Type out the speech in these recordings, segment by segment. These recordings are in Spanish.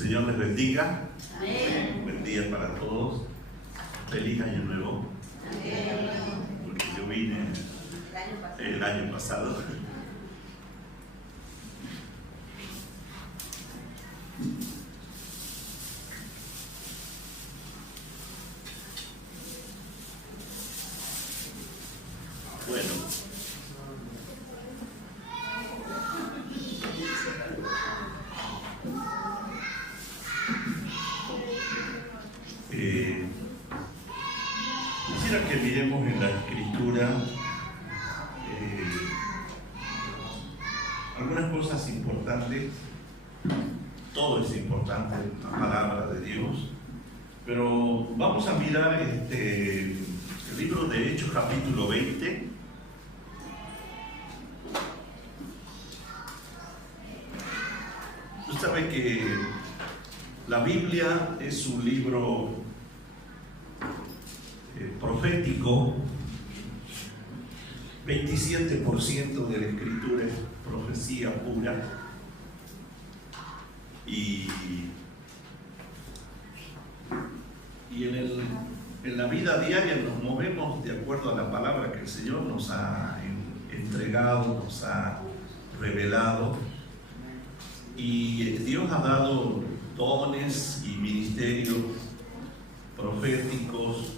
Señor les bendiga. Amén. Buen día para todos. Feliz año nuevo. Amén. Porque yo vine el año pasado. Bueno. Quisiera que miremos en la Escritura algunas cosas importantes. Todo es importante en la palabra de Dios, pero vamos a mirar el libro de Hechos capítulo 20. Usted sabe que la Biblia es un libro profético. 27% de la escritura es profecía pura, y en la vida diaria nos movemos de acuerdo a la palabra que el Señor nos ha entregado, nos ha revelado, y Dios ha dado dones y ministerios proféticos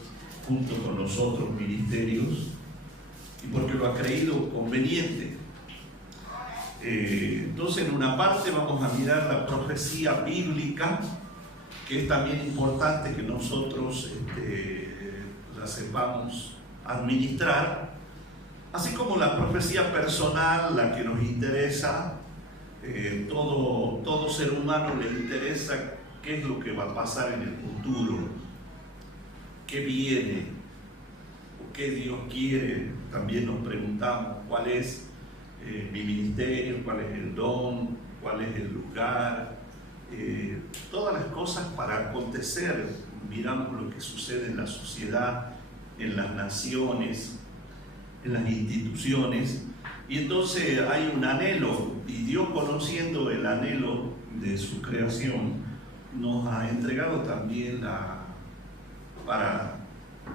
junto con los otros ministerios, y porque lo ha creído conveniente. Entonces, en una parte vamos a mirar la profecía bíblica, que es también importante que nosotros la sepamos administrar, así como la profecía personal, la que nos interesa. Todo ser humano le interesa qué es lo que va a pasar en el futuro, qué viene, o qué Dios quiere. También nos preguntamos cuál es mi ministerio, cuál es el don, cuál es el lugar, todas las cosas para acontecer. Miramos lo que sucede en la sociedad, en las naciones, en las instituciones, y entonces hay un anhelo, y Dios, conociendo el anhelo de su creación, nos ha entregado también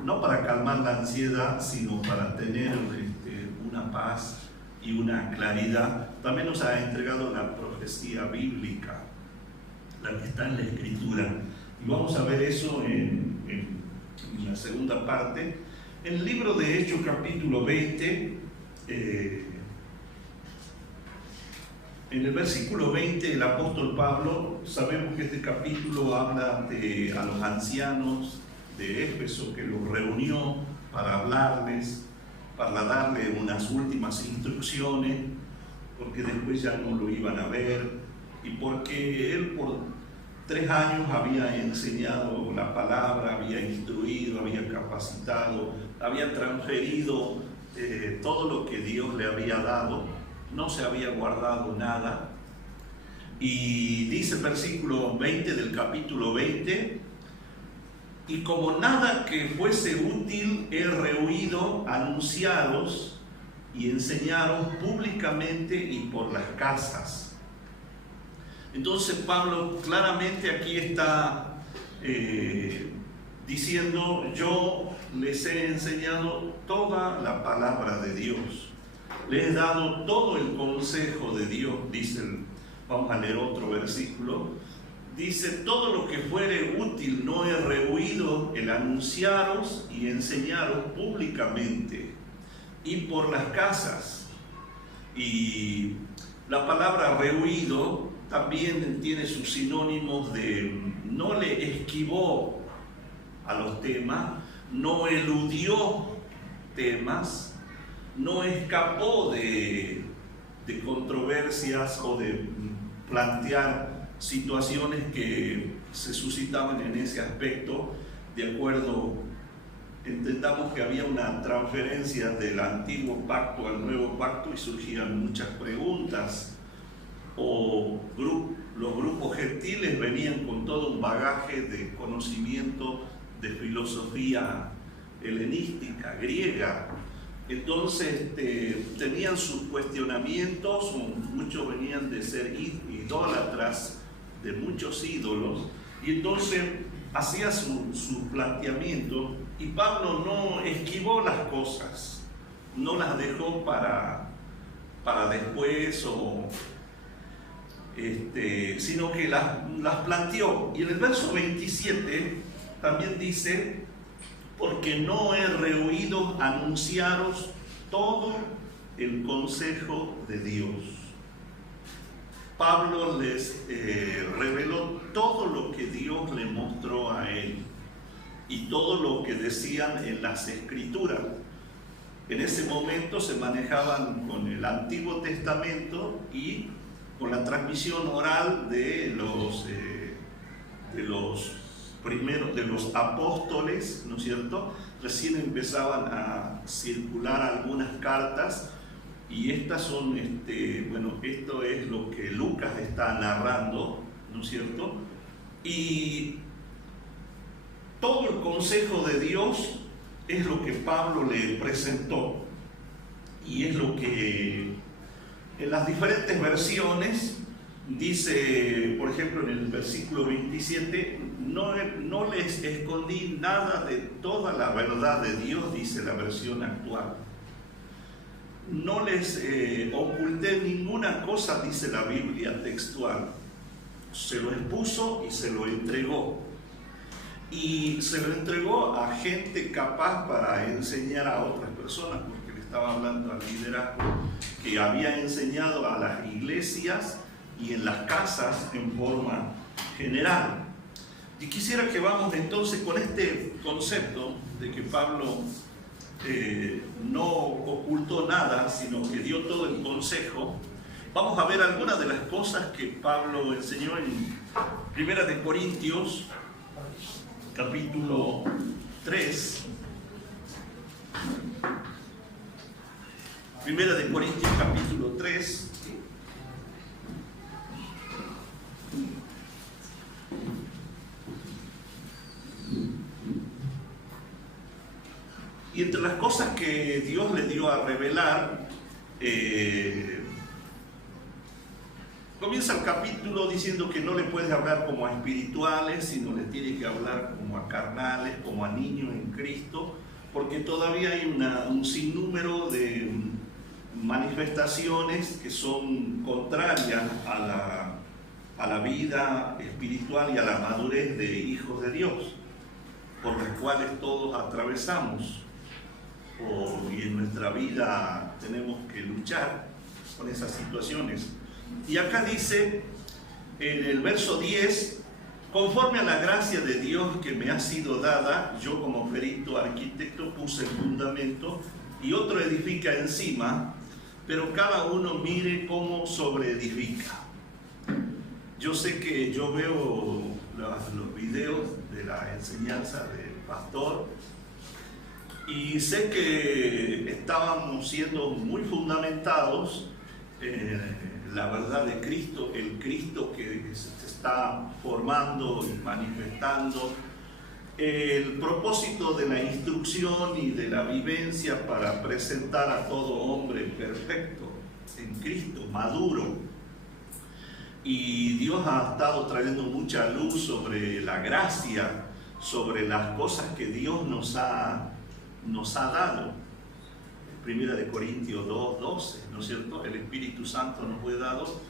no para calmar la ansiedad, sino para tener una paz y una claridad. También nos ha entregado la profecía bíblica, la que está en la Escritura, y vamos a ver eso en la segunda parte. En el libro de Hechos capítulo 20, en el versículo 20, el apóstol Pablo, sabemos que este capítulo habla a los ancianos de Éfeso, que los reunió para hablarles, para darle unas últimas instrucciones, porque después ya no lo iban a ver, y porque él por 3 años había enseñado la palabra, había instruido, había capacitado, había transferido todo lo que Dios le había dado, no se había guardado nada. Y dice el versículo 20 del capítulo 20: y como nada que fuese útil he rehuido anunciaros y enseñaros públicamente y por las casas. Entonces Pablo claramente aquí está diciendo: yo les he enseñado toda la palabra de Dios, les he dado todo el consejo de Dios. Dice, vamos a leer otro versículo, dice: todo lo que fuere útil no he rehuido el anunciaros y enseñaros públicamente y por las casas. Y la palabra rehuido también tiene sus sinónimos de no le esquivó a los temas, no eludió temas, no escapó de controversias o de plantear situaciones que se suscitaban en ese aspecto. De acuerdo, entendamos que había una transferencia del antiguo pacto al nuevo pacto y surgían muchas preguntas, o los grupos gentiles venían con todo un bagaje de conocimiento de filosofía helenística, griega. Entonces tenían sus cuestionamientos, muchos venían de ser idólatras de muchos ídolos, y entonces hacía su planteamiento, y Pablo no esquivó las cosas, no las dejó para después, sino que las planteó. Y en el verso 27 también dice: porque no he rehuido anunciaros todo el consejo de Dios. Pablo les reveló todo lo que Dios le mostró a él y todo lo que decían en las Escrituras. En ese momento se manejaban con el Antiguo Testamento y con la transmisión oral de los apóstoles, ¿no es cierto? Recién empezaban a circular algunas cartas, y estas son, esto es lo que Lucas está narrando, ¿no es cierto? Y todo el consejo de Dios es lo que Pablo le presentó, y es lo que en las diferentes versiones dice. Por ejemplo, en el versículo 27, no les escondí nada de toda la verdad de Dios, dice la versión actual. No les oculté ninguna cosa, dice la Biblia textual. Se lo expuso y se lo entregó. Y se lo entregó a gente capaz para enseñar a otras personas, porque le estaba hablando al liderazgo que había enseñado a las iglesias y en las casas en forma general. Y quisiera que vamos entonces con este concepto de que Pablo no ocultó nada, sino que dio todo el consejo. Vamos a ver algunas de las cosas que Pablo enseñó en 1 Corintios capítulo 3. 1 Corintios capítulo 3. Y entre las cosas que Dios le dio a revelar, comienza el capítulo diciendo que no le puedes hablar como a espirituales, sino le tiene que hablar como a carnales, como a niños en Cristo, porque todavía hay un sinnúmero de manifestaciones que son contrarias a la vida espiritual y a la madurez de hijos de Dios, por las cuales todos atravesamos. Y en nuestra vida tenemos que luchar con esas situaciones. Y acá dice en el verso 10: conforme a la gracia de Dios que me ha sido dada, yo como perito arquitecto puse el fundamento y otro edifica encima, pero cada uno mire cómo sobreedifica. Yo sé que yo veo los videos de la enseñanza del pastor, y sé que estábamos siendo muy fundamentados en la verdad de Cristo, el Cristo que se está formando y manifestando, el propósito de la instrucción y de la vivencia para presentar a todo hombre perfecto en Cristo, maduro. Y Dios ha estado trayendo mucha luz sobre la gracia, sobre las cosas que Dios nos ha dado. 1 Corintios 2:12, ¿no es cierto? El Espíritu Santo nos fue dado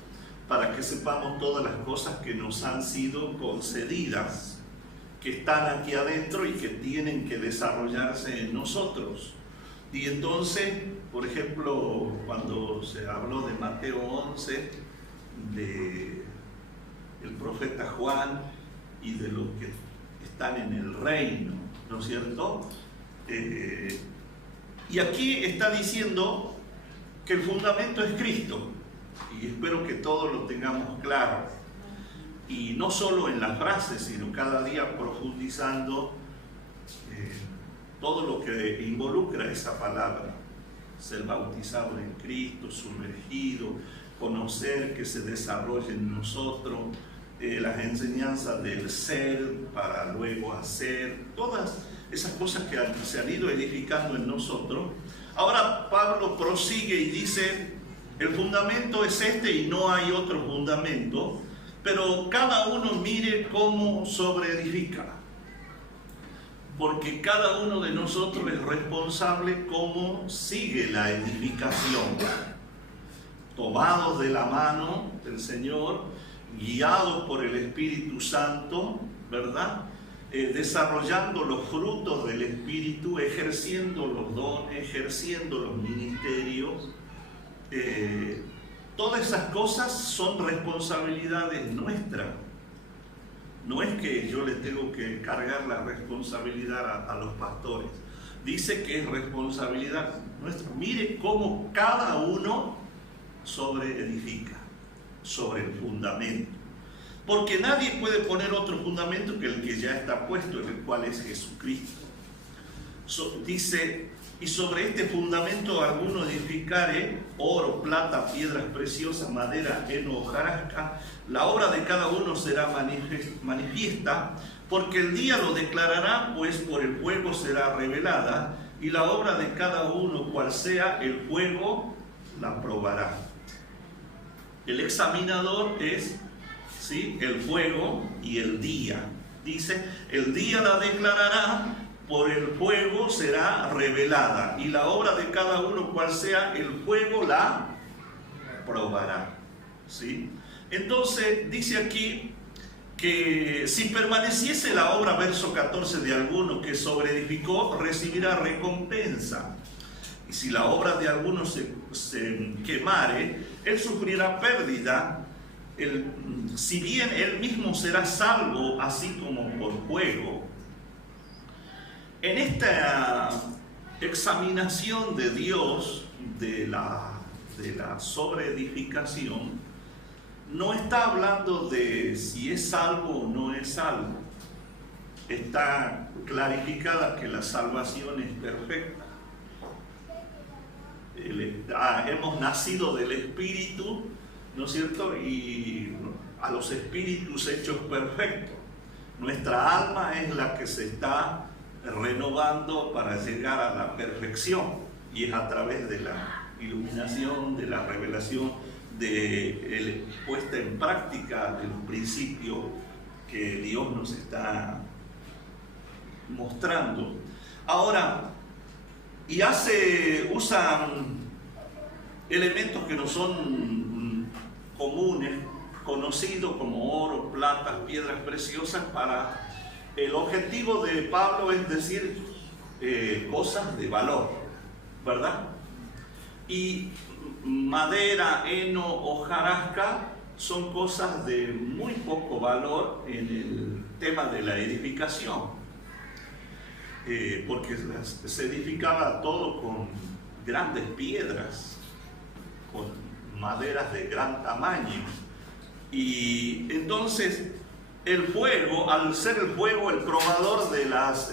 para que sepamos todas las cosas que nos han sido concedidas, que están aquí adentro y que tienen que desarrollarse en nosotros. Y entonces, por ejemplo, cuando se habló de Mateo 11, de el profeta Juan y de los que están en el reino, ¿no es cierto? Y aquí está diciendo que el fundamento es Cristo, y espero que todos lo tengamos claro, y no solo en las frases, sino cada día profundizando todo lo que involucra esa palabra: ser bautizado en Cristo, sumergido, conocer que se desarrolle en nosotros, las enseñanzas del ser para luego hacer, todas esas cosas que se han ido edificando en nosotros. Ahora Pablo prosigue y dice: el fundamento es este y no hay otro fundamento, Pero cada uno mire cómo sobreedifica. Porque cada uno de nosotros es responsable cómo sigue la edificación. Tomados de la mano del Señor, guiados por el Espíritu Santo, ¿verdad? Desarrollando los frutos del Espíritu, ejerciendo los dones, ejerciendo los ministerios. Todas esas cosas son responsabilidades nuestras. No es que yo le tengo que cargar la responsabilidad a los pastores. Dice que es responsabilidad nuestra. Mire cómo cada uno sobreedifica sobre el fundamento. Porque nadie puede poner otro fundamento que el que ya está puesto, en el cual es Jesucristo. Dice, y sobre este fundamento alguno edificare oro, plata, piedras preciosas, madera, heno, hojarasca. La obra de cada uno será manifiesta, porque el día lo declarará, pues por el fuego será revelada, y la obra de cada uno, cual sea, el fuego la probará. El examinador es, ¿sí?, el fuego y el día. Dice, el día la declarará, por el fuego será revelada, y la obra de cada uno, cual sea, el fuego la probará. ¿Sí? Entonces dice aquí que si permaneciese la obra, verso 14, de alguno que sobreedificó, recibirá recompensa. Y si la obra de alguno se quemare, él sufrirá pérdida, si bien él mismo será salvo, así como por fuego. En esta examinación de Dios de la sobreedificación, no está hablando de si es salvo o no es salvo. Está clarificada que la salvación es perfecta. Hemos nacido del Espíritu, ¿no es cierto? Y a los espíritus hechos perfectos. Nuestra alma es la que se está renovando para llegar a la perfección, y es a través de la iluminación, de la revelación, de la puesta en práctica de los principios que Dios nos está mostrando. Ahora, usan elementos que no son comunes, conocidos como oro, plata, piedras preciosas. Para el objetivo de Pablo es decir cosas de valor, ¿verdad? Y madera, heno, hojarasca son cosas de muy poco valor en el tema de la edificación, porque se edificaba todo con grandes piedras, con maderas de gran tamaño. Y entonces el fuego, al ser el fuego el probador de las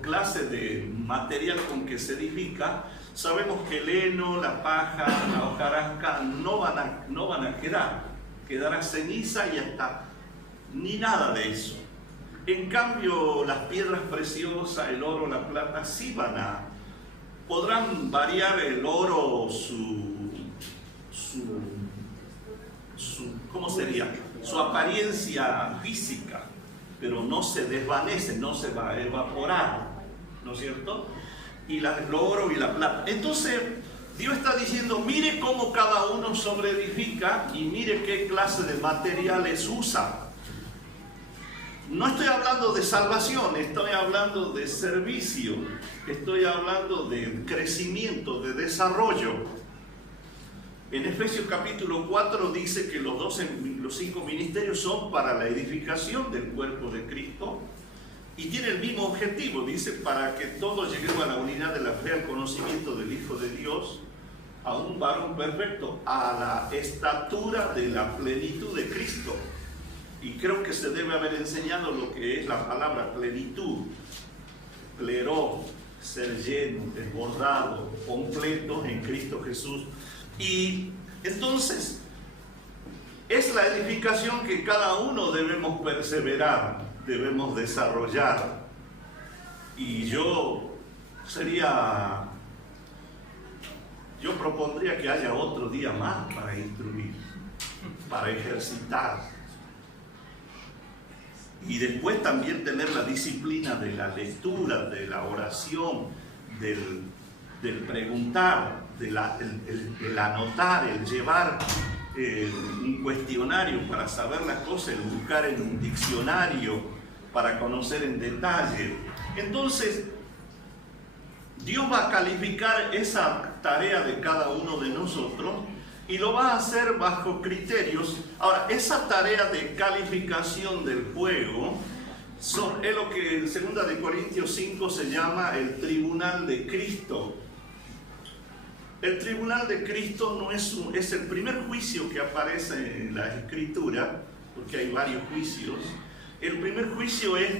clases de material con que se edifica, sabemos que el heno, la paja, la hojarasca no van a quedará ceniza y hasta ni nada de eso. En cambio, las piedras preciosas, el oro, la plata, sí podrán variar el oro ¿cómo sería? Su apariencia física, pero no se desvanece, no se va a evaporar, ¿no es cierto? Y el oro y la plata. Entonces, Dios está diciendo, mire cómo cada uno sobreedifica y mire qué clase de materiales usa. No estoy hablando de salvación, estoy hablando de servicio, estoy hablando de crecimiento, de desarrollo. En Efesios capítulo 4 dice que los 5 ministerios son para la edificación del cuerpo de Cristo, y tiene el mismo objetivo, dice, para que todos lleguemos a la unidad de la fe, al conocimiento del Hijo de Dios, a un varón perfecto, a la estatura de la plenitud de Cristo. Y creo que se debe haber enseñado lo que es la palabra plenitud, pleró, ser lleno, desbordado, completo en Cristo Jesús. Y entonces es la edificación que cada uno debemos perseverar, debemos desarrollar. Y yo propondría que haya otro día más para instruir. para ejercitar. Y después también tener la disciplina de la lectura, de la oración, del preguntar, el anotar, el llevar un cuestionario para saber las cosas, el buscar en un diccionario para conocer en detalle. Entonces, Dios va a calificar esa tarea de cada uno de nosotros y lo va a hacer bajo criterios. Ahora, esa tarea de calificación del fuego es lo que en 2 de Corintios 5 se llama el tribunal de Cristo. El tribunal de Cristo no es el primer juicio que aparece en la Escritura, porque hay varios juicios. El primer juicio es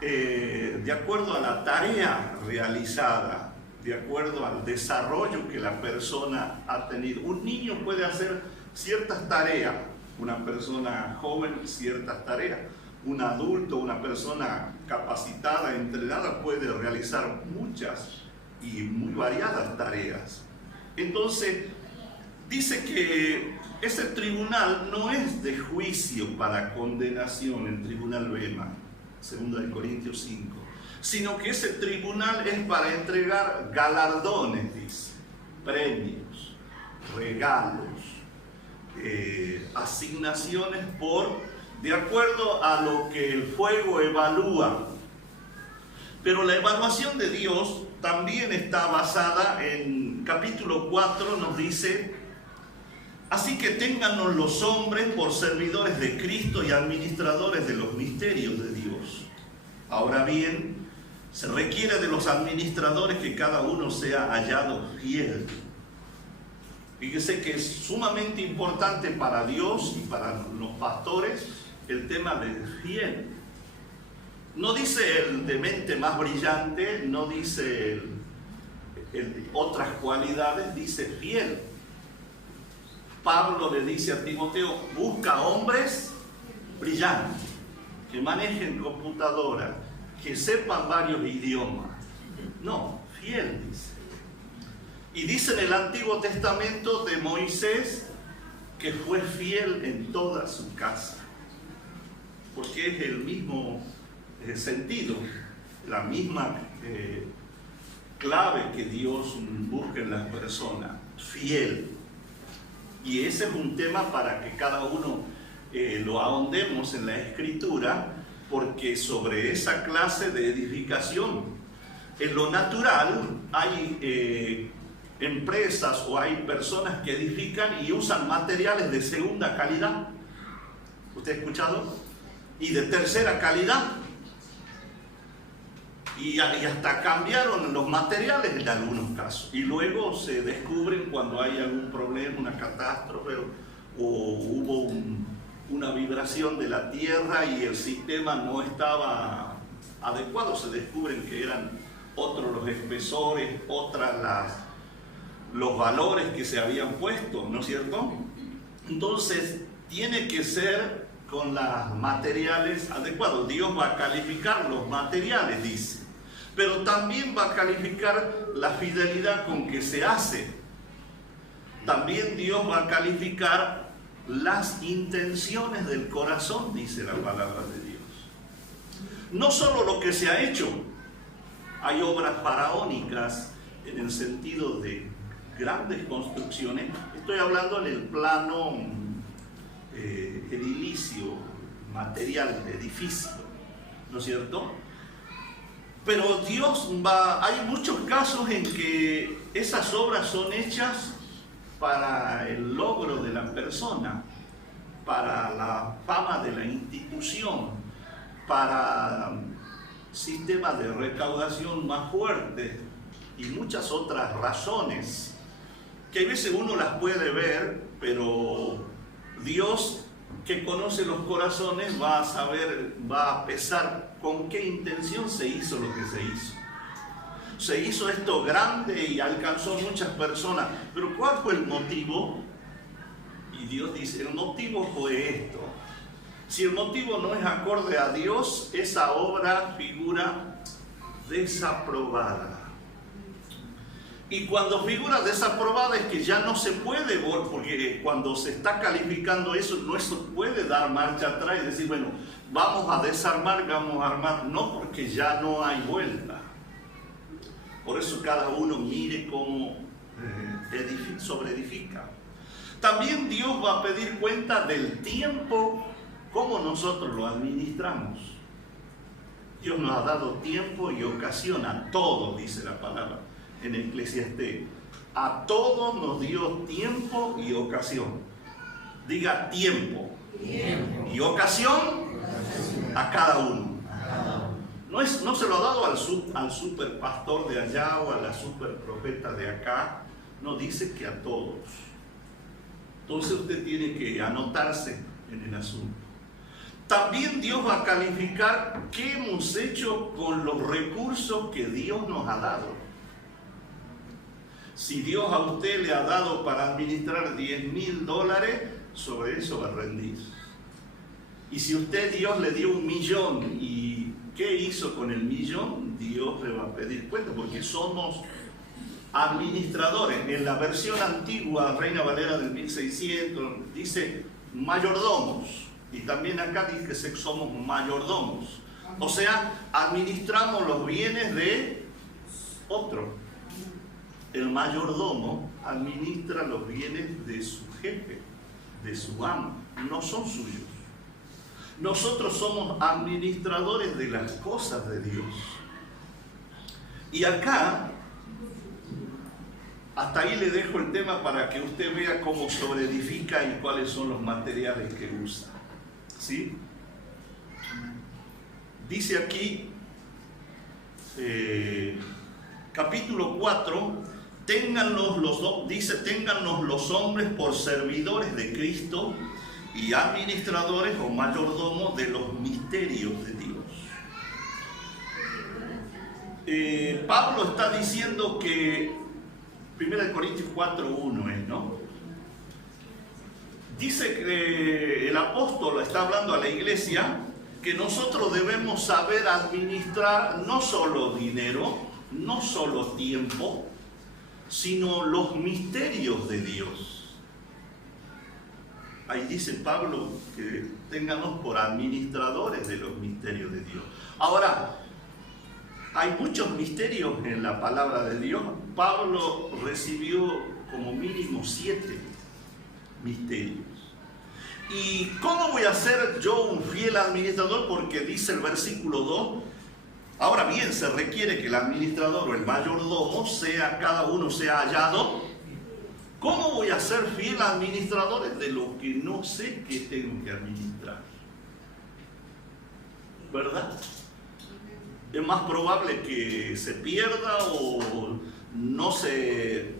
de acuerdo a la tarea realizada, de acuerdo al desarrollo que la persona ha tenido. Un niño puede hacer ciertas tareas, una persona joven ciertas tareas, un adulto, una persona capacitada, entrenada, puede realizar muchas y muy variadas tareas. Entonces, dice que ese tribunal no es de juicio para condenación, el tribunal Bema, 2 de Corintios 5, sino que ese tribunal es para entregar galardones, dice, premios, regalos, asignaciones de acuerdo a lo que el fuego evalúa. Pero la evaluación de Dios también está basada en capítulo 4, nos dice: así que téngannos los hombres por servidores de Cristo y administradores de los misterios de Dios. Ahora bien, se requiere de los administradores que cada uno sea hallado fiel. Fíjese que es sumamente importante para Dios y para los pastores el tema de fiel. No dice el de mente más brillante, no dice otras cualidades, dice fiel. Pablo le dice a Timoteo: busca hombres brillantes, que manejen computadora, que sepan varios idiomas. No, fiel, dice. Y dice en el Antiguo Testamento de Moisés que fue fiel en toda su casa, porque es el mismo sentido, la misma clave que Dios busca en las personas, fiel. Y ese es un tema para que cada uno lo ahondemos en la Escritura, porque sobre esa clase de edificación, en lo natural hay empresas o hay personas que edifican y usan materiales de segunda calidad. ¿Usted ha escuchado? Y de tercera calidad. Y hasta cambiaron los materiales en algunos casos. Y luego se descubren cuando hay algún problema, una catástrofe, o hubo una vibración de la tierra y el sistema no estaba adecuado. Se descubren que eran otros los espesores, los valores que se habían puesto, ¿no es cierto? Entonces, tiene que ser con los materiales adecuados. Dios va a calificar los materiales, dice. Pero también va a calificar la fidelidad con que se hace. También Dios va a calificar las intenciones del corazón, dice la palabra de Dios. No solo lo que se ha hecho. Hay obras faraónicas en el sentido de grandes construcciones. Estoy hablando en el plano edilicio, material, edificio, ¿no es cierto? Pero Dios hay muchos casos en que esas obras son hechas para el logro de la persona, para la fama de la institución, para sistemas de recaudación más fuertes y muchas otras razones que a veces uno las puede ver, pero Dios, que conoce los corazones, va a saber, va a pesar con qué intención se hizo lo que se hizo. Se hizo esto grande y alcanzó muchas personas, pero ¿cuál fue el motivo? Y Dios dice, el motivo fue esto. Si el motivo no es acorde a Dios, esa obra figura desaprobada. Y cuando figura desaprobada es que ya no se puede, porque cuando se está calificando eso, no se puede dar marcha atrás y decir, bueno, vamos a desarmar, vamos a armar. No, porque ya no hay vuelta. Por eso cada uno mire cómo sobreedifica. También Dios va a pedir cuenta del tiempo, cómo nosotros lo administramos. Dios nos ha dado tiempo y ocasión a todos, dice la palabra en Eclesiastés. A todos nos dio tiempo y ocasión. Diga tiempo. Y ocasión a cada uno. No se lo ha dado al super pastor de allá o a la super profeta de acá. No, dice que a todos. Entonces usted tiene que anotarse en el asunto. También Dios va a calificar qué hemos hecho con los recursos que Dios nos ha dado. Si Dios a usted le ha dado para administrar $10,000, sobre eso va a rendir. Y si Dios le dio 1.000.000 y ¿qué hizo con el 1.000.000? Dios le va a pedir cuenta, porque somos administradores. En la versión antigua, Reina Valera del 1600, dice mayordomos. Y también acá dice que somos mayordomos. O sea, administramos los bienes de otro. El mayordomo administra los bienes de su jefe, de su amo. No son suyos. Nosotros somos administradores de las cosas de Dios. Y acá, hasta ahí le dejo el tema para que usted vea cómo sobreedifica y cuáles son los materiales que usa. ¿Sí? Dice aquí, capítulo 4, téngannos los hombres por servidores de Cristo y administradores o mayordomos de los misterios de Dios. Pablo está diciendo que 1 Corintios 4:1 es, ¿no? Dice que el apóstol está hablando a la iglesia que nosotros debemos saber administrar no solo dinero, no solo tiempo, sino los misterios de Dios. Ahí dice Pablo que ténganos por administradores de los misterios de Dios. Ahora, hay muchos misterios en la palabra de Dios. Pablo recibió como mínimo 7 misterios. ¿Y cómo voy a ser yo un fiel administrador? Porque dice el versículo 2, ahora bien, se requiere que el administrador o el mayordomo cada uno sea hallado. ¿Cómo voy a ser fiel administrador de lo que no sé que tengo que administrar? ¿Verdad? Es más probable que se pierda o no se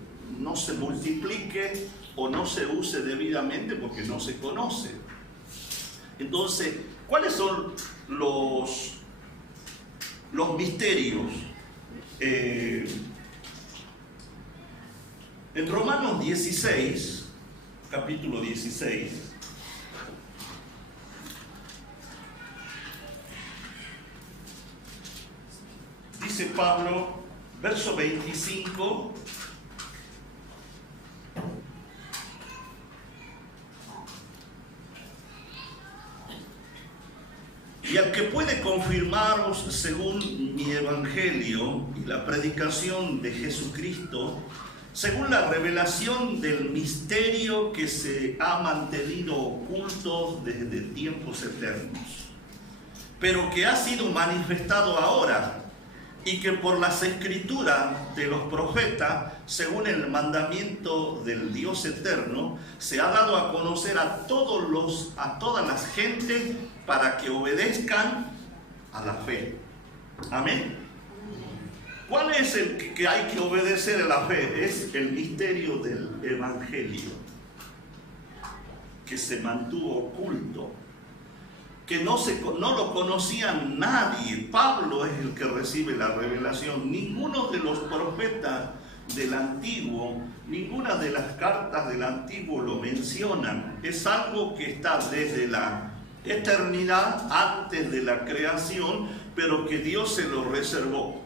multiplique o no se use debidamente porque no se conoce. Entonces, ¿cuáles son los misterios? En Romanos 16, capítulo 16, dice Pablo, verso 25, y al que puede confirmaros según mi evangelio y la predicación de Jesucristo, según la revelación del misterio que se ha mantenido oculto desde tiempos eternos, pero que ha sido manifestado ahora, y que por las escrituras de los profetas, según el mandamiento del Dios eterno, se ha dado a conocer a todas las gentes para que obedezcan a la fe. Amén. ¿Cuál es el que hay que obedecer a la fe? Es el misterio del evangelio, que se mantuvo oculto, que no lo conocía nadie. Pablo es el que recibe la revelación. Ninguno de los profetas del Antiguo, ninguna de las cartas del Antiguo lo mencionan. Es algo que está desde la eternidad, antes de la creación, pero que Dios se lo reservó.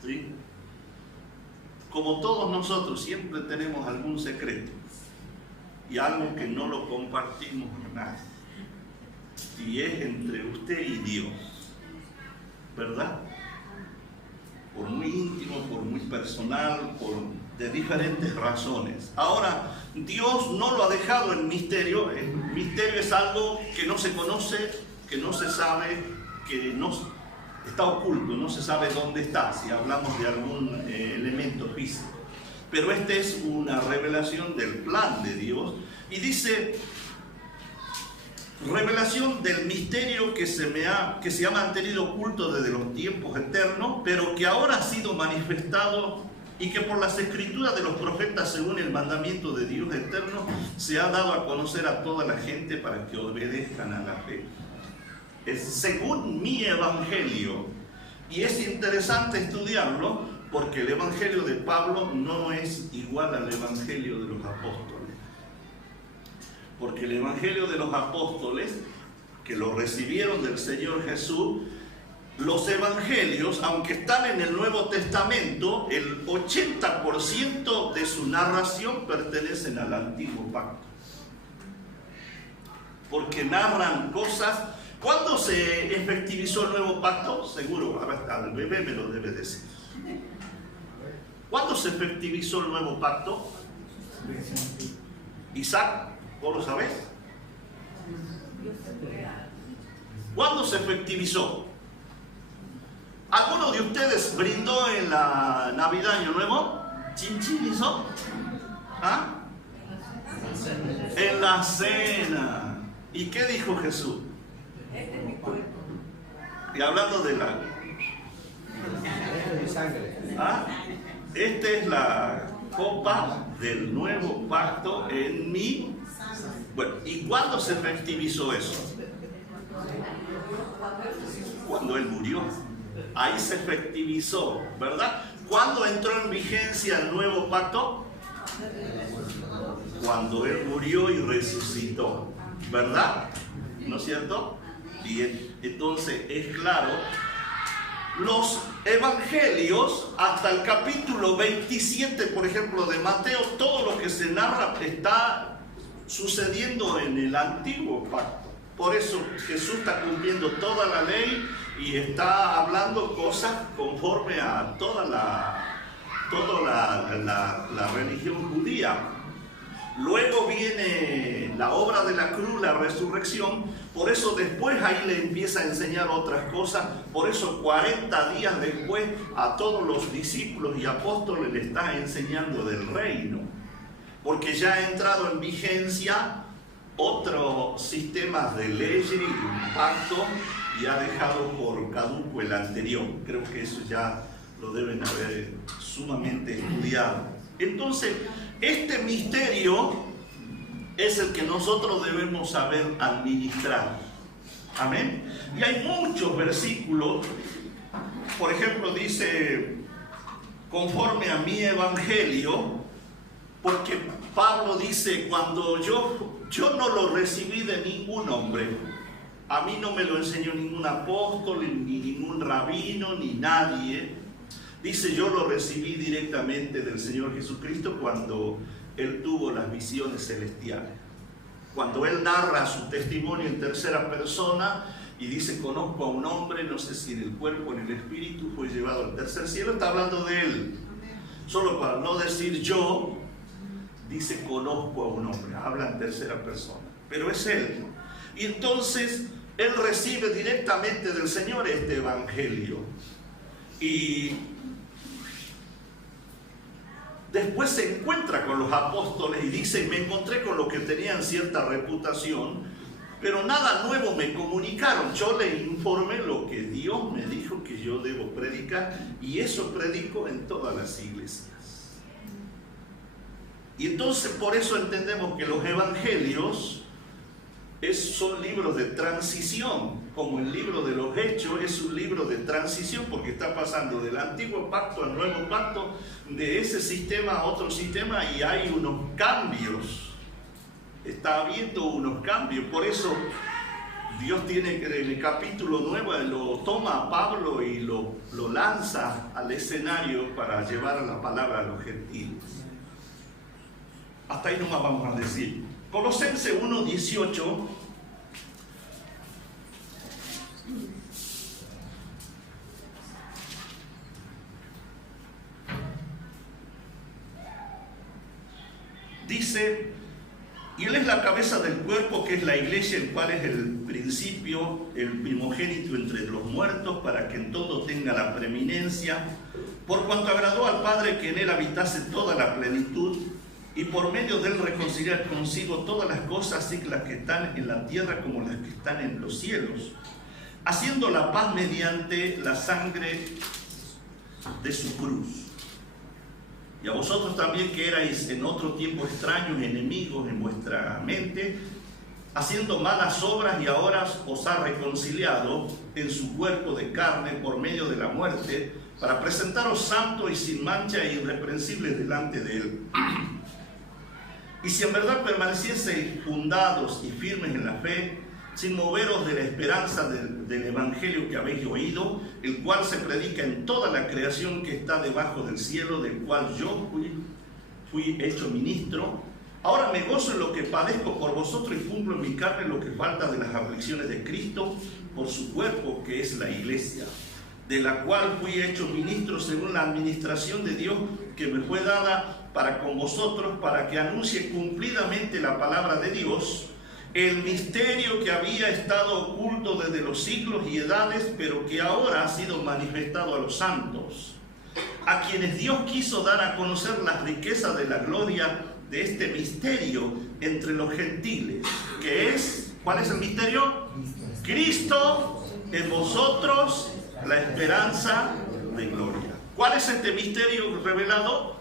¿Sí? como todos nosotros, siempre tenemos algún secreto y algo que no lo compartimos con nadie. Y es entre usted y Dios, ¿verdad? Por muy íntimo, por muy personal, de diferentes razones. Ahora, Dios no lo ha dejado en misterio. El misterio es algo que no se conoce, que no se sabe, que no está oculto, no se sabe dónde está, si hablamos de algún elemento físico. Pero esta es una revelación del plan de Dios. Y dice, revelación del misterio que se ha mantenido oculto desde los tiempos eternos, pero que ahora ha sido manifestado y que por las escrituras de los profetas, según el mandamiento de Dios eterno, se ha dado a conocer a toda la gente para que obedezcan a la fe. Es según mi evangelio, y es interesante estudiarlo porque el evangelio de Pablo no es igual al evangelio de los apóstoles. Porque el evangelio de los apóstoles, que lo recibieron del Señor Jesús, los evangelios, aunque están en el Nuevo Testamento, el 80% de su narración pertenecen al Antiguo Pacto. Porque narran cosas. ¿Cuándo se efectivizó el Nuevo Pacto? Seguro, al bebé me lo debe decir. ¿Cuándo se efectivizó el Nuevo Pacto? Isaac, ¿vos lo sabés? ¿Cuándo se efectivizó? ¿Alguno de ustedes brindó en la Navidad, Año Nuevo? ¿Chin hizo? ¿Ah? En la cena. ¿Y qué dijo Jesús? Este es mi cuerpo. Y hablando de la... ¿Ah? Esta es la copa del nuevo pacto en mí. Bueno, ¿y cuándo se efectivizó eso? Cuando Él murió. Ahí se efectivizó, ¿verdad? ¿Cuándo entró en vigencia el nuevo pacto? Cuando Él murió y resucitó, ¿verdad? ¿No es cierto? Bien, entonces es claro. Los evangelios, hasta el capítulo 27, por ejemplo, de Mateo, todo lo que se narra está sucediendo en el antiguo pacto. Por eso Jesús está cumpliendo toda la ley y está hablando cosas conforme a toda la religión judía. Luego viene la obra de la cruz, la resurrección. Por eso después ahí le empieza a enseñar otras cosas. Por eso 40 días después a todos los discípulos y apóstoles le está enseñando del reino. Porque ya ha entrado en vigencia otros sistemas de leyes y pacto y ha dejado por caduco el anterior. Creo que eso ya lo deben haber sumamente estudiado. Entonces, este misterio es el que nosotros debemos saber administrar. Amén. Y hay muchos versículos. Por ejemplo, dice, conforme a mi evangelio, porque Pablo dice, cuando yo no lo recibí de ningún hombre, a mí no me lo enseñó ningún apóstol, ni ningún rabino, ni nadie. Dice, yo lo recibí directamente del Señor Jesucristo cuando Él tuvo las visiones celestiales. Cuando Él narra su testimonio en tercera persona y dice, conozco a un hombre, no sé si en el cuerpo o en el espíritu, fue llevado al tercer cielo, está hablando de Él. Solo para no decir yo, dice, conozco a un hombre, habla en tercera persona, pero es Él. Y entonces, Él recibe directamente del Señor este evangelio. Y después se encuentra con los apóstoles y dice, me encontré con los que tenían cierta reputación, pero nada nuevo me comunicaron. Yo les informé lo que Dios me dijo que yo debo predicar, y eso predico en todas las iglesias. Y entonces por eso entendemos que los evangelios son libros de transición, como el libro de los Hechos es un libro de transición, porque está pasando del antiguo pacto al nuevo pacto, de ese sistema a otro sistema, y hay unos cambios, está habiendo unos cambios. Por eso Dios tiene que en el capítulo 9 lo toma a Pablo y lo lanza al escenario para llevar la palabra a los gentiles. Hasta ahí nomás vamos a decir. Colosenses 1:18. Dice, y Él es la cabeza del cuerpo, que es la iglesia, el cual es el principio, el primogénito entre los muertos, para que en todo tenga la preeminencia, por cuanto agradó al Padre que en Él habitase toda la plenitud, y por medio de Él reconciliar consigo todas las cosas, así las que están en la tierra como las que están en los cielos, haciendo la paz mediante la sangre de su cruz. Y a vosotros también, que erais en otro tiempo extraños, enemigos en vuestra mente, haciendo malas obras, y ahora os ha reconciliado en su cuerpo de carne por medio de la muerte, para presentaros santos y sin mancha e irreprensibles delante de Él. Y si en verdad permanecieseis fundados y firmes en la fe, sin moveros de la esperanza del evangelio que habéis oído, el cual se predica en toda la creación que está debajo del cielo, del cual yo fui hecho ministro. Ahora me gozo en lo que padezco por vosotros y cumplo en mi carne lo que falta de las aflicciones de Cristo por su cuerpo, que es la iglesia, de la cual fui hecho ministro según la administración de Dios que me fue dada para con vosotros, para que anuncie cumplidamente la palabra de Dios, el misterio que había estado oculto desde los siglos y edades, pero que ahora ha sido manifestado a los santos, a quienes Dios quiso dar a conocer las riquezas de la gloria de este misterio entre los gentiles, que es, ¿cuál es el misterio? Cristo en vosotros, la esperanza de gloria. ¿Cuál es este misterio revelado?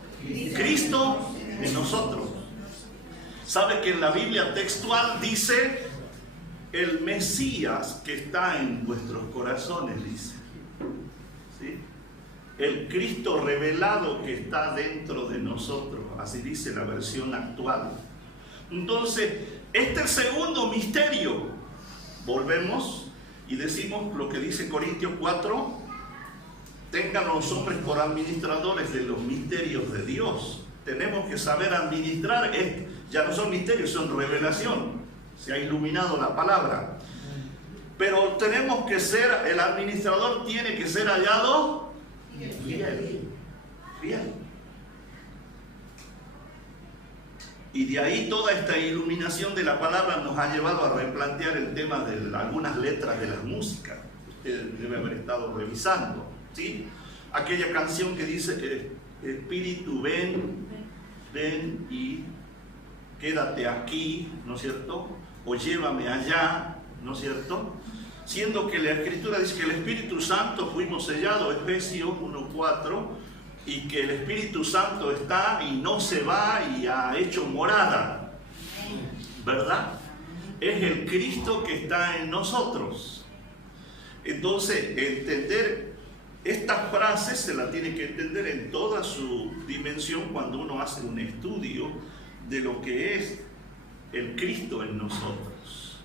Cristo en nosotros. ¿Sabe que en la Biblia textual dice el Mesías que está en vuestros corazones? Dice, ¿sí? El Cristo revelado que está dentro de nosotros, así dice la versión actual. Entonces, este es el segundo misterio. Volvemos y decimos lo que dice Corintios 4: tengan los hombres por administradores de los misterios de Dios. Tenemos que saber administrar esto. Ya no son misterios, son revelación. Se ha iluminado la palabra. Pero tenemos que ser, el administrador tiene que ser hallado fiel. Fiel. Y de ahí toda esta iluminación de la palabra nos ha llevado a replantear el tema de algunas letras de la música. Usted debe haber estado revisando, ¿sí? Aquella canción que dice, Espíritu, ven y quédate aquí, ¿no es cierto? O llévame allá, ¿no es cierto? Siendo que la Escritura dice que el Espíritu Santo fuimos sellados, Efesios 1:4, y que el Espíritu Santo está y no se va y ha hecho morada, ¿verdad? Es el Cristo que está en nosotros. Entonces, entender estas frases se las tiene que entender en toda su dimensión cuando uno hace un estudio de lo que es el Cristo en nosotros,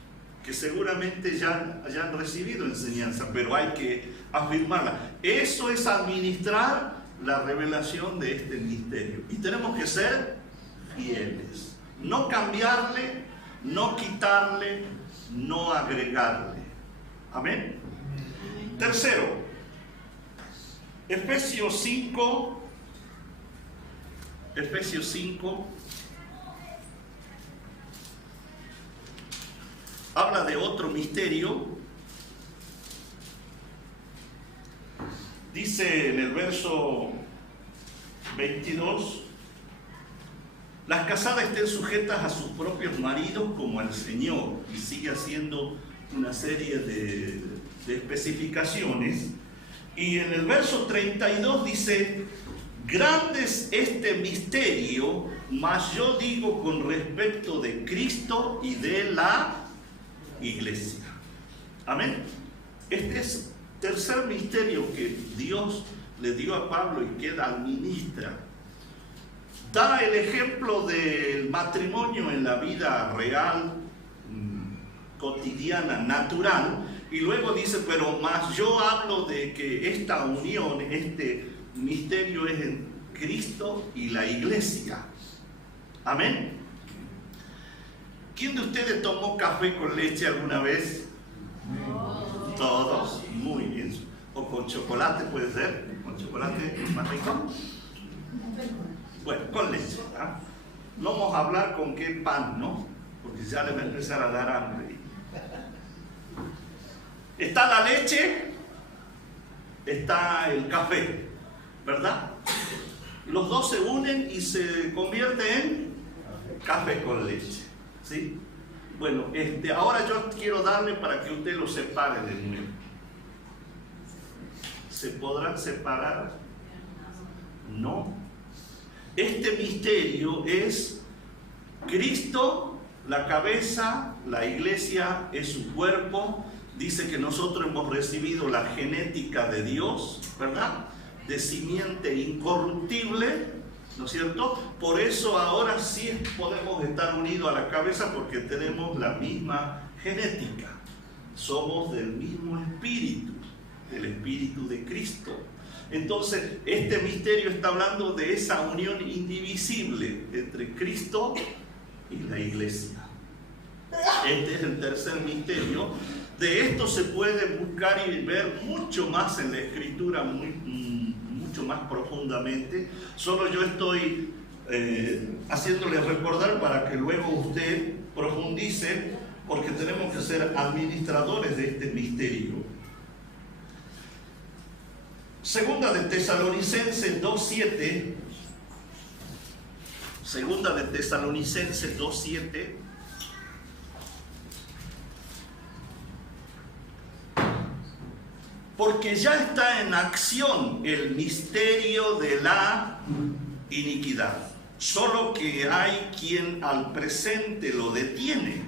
que seguramente ya hayan recibido enseñanza, pero hay que afirmarla. Eso es administrar la revelación de este misterio, y tenemos que ser fieles, no cambiarle, no quitarle, no agregarle. Amén. Tercero, Efesios 5 habla de otro misterio. Dice en el verso 22: las casadas estén sujetas a sus propios maridos como al Señor, y sigue haciendo una serie de especificaciones. Y en el verso 32 dice: grande es este misterio, mas yo digo con respecto de Cristo y de la iglesia. Amén. Este es el tercer misterio que Dios le dio a Pablo y que él administra. Da el ejemplo del matrimonio en la vida real, cotidiana, natural, y luego dice, pero más yo hablo de que esta unión, este misterio es en Cristo y la iglesia. Amén. ¿Quién de ustedes tomó café con leche alguna vez? Todos, muy bien. O con chocolate puede ser, con chocolate más rico. Bueno, con leche, ¿verdad? No vamos a hablar con qué pan, ¿no? Porque ya le va a empezar a dar hambre. Está la leche, está el café, ¿verdad? Los dos se unen y se convierte en café con leche, ¿sí? Bueno, ahora yo quiero darle para que usted lo separe de nuevo. ¿Se podrán separar? No. Este misterio es Cristo, la cabeza, la iglesia es su cuerpo. Dice que nosotros hemos recibido la genética de Dios, ¿verdad? De simiente incorruptible, ¿no es cierto? Por eso ahora sí podemos estar unidos a la cabeza porque tenemos la misma genética. Somos del mismo espíritu, del espíritu de Cristo. Entonces, este misterio está hablando de esa unión indivisible entre Cristo y la iglesia. Este es el tercer misterio. De esto se puede buscar y ver mucho más en la Escritura, mucho más profundamente. Solo yo estoy haciéndole recordar para que luego usted profundice, porque tenemos que ser administradores de este misterio. Segunda de Tesalonicenses 2:7. Segunda de Tesalonicenses 2:7. Porque ya está en acción el misterio de la iniquidad, solo que hay quien al presente lo detiene,